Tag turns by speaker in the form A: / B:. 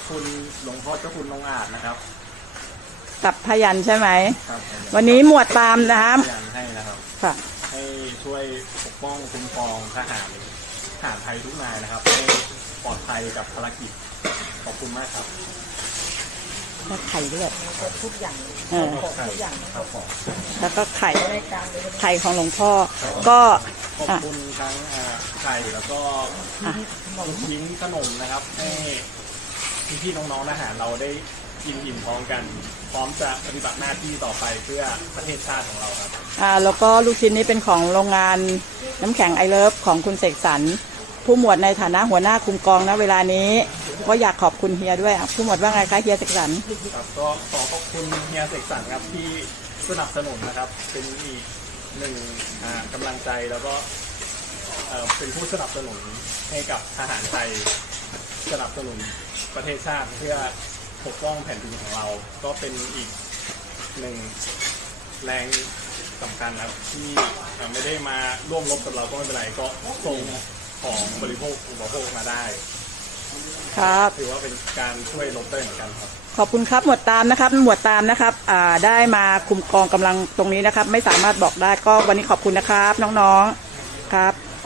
A: คุณหลวงพ่อเจ้าคุณองค์อาจนะครับ
B: กับพยัญชนะใช่ไหม
A: ครับ
B: วันนี้หมวดตามนะครับ
A: ยันให้นะครับ
B: ค่ะ
A: ให้ช่วยปกป้องคุ้มครองทหารไทยทุกนายนะครับให้ปลอดภัยกับภารกิจขอบคุณมากครับ
B: แล้วไข่ด้วย
C: ทุกอย่าง
A: ทุกอย่างครับผม
B: แล้วก็ไข่
C: รายการเลย
B: ไข่ของหลวงพ่อ ก็
A: ขอบคุณทั้งไข่แล้วก็ลูกชิ้นขนมนะครับให้พี่ๆน้องๆทหารเราได้กินอิ่มท้องกัน พร้อมจะปฏิบัติหน้าที่ต่อไปเพื่อประเทศชาติของเราครับ
B: แล้วก็ลูกชิ้นนี้เป็นของโรงงานน้ำแข็งไอเลิฟของคุณเสกสรรผู้หมวดในฐานะหัวหน้าคุมกองนะเวลานี้ก็อยากขอบคุณเฮียด้วยผู้หมวดว่าไงคะเฮียเสกสรร
A: ครับก็ขอขอบคุณเฮียเสกสรรครับที่สนับสนุนนะครับ เป็นอีกหนึ่งกำลังใจแล้วก็เป็นผู้สนับสนุนให้กับทหารไทยสนับสนุนประเทศชาติเพื่อปกป้องแผ่นดินของเรา ก็เป็นอีกหนึ่งแรงสำคัญครับที่ไม่ได้มาร่วมรบกับเราก็ไม่เป็นไรก็ส่งของบริโภคอุปโภคมาได้
B: ครับ
A: ถือว่าเป็นการช่วยรบได้เหมือนกันครับ
B: ขอบคุณครับหมวดตามนะครับหมวดตามนะครับได้มาคุมกองกำลังตรงนี้นะครับ ไม่สามารถบอกได้ก็วันนี้ขอบคุณนะครับน้องๆครับ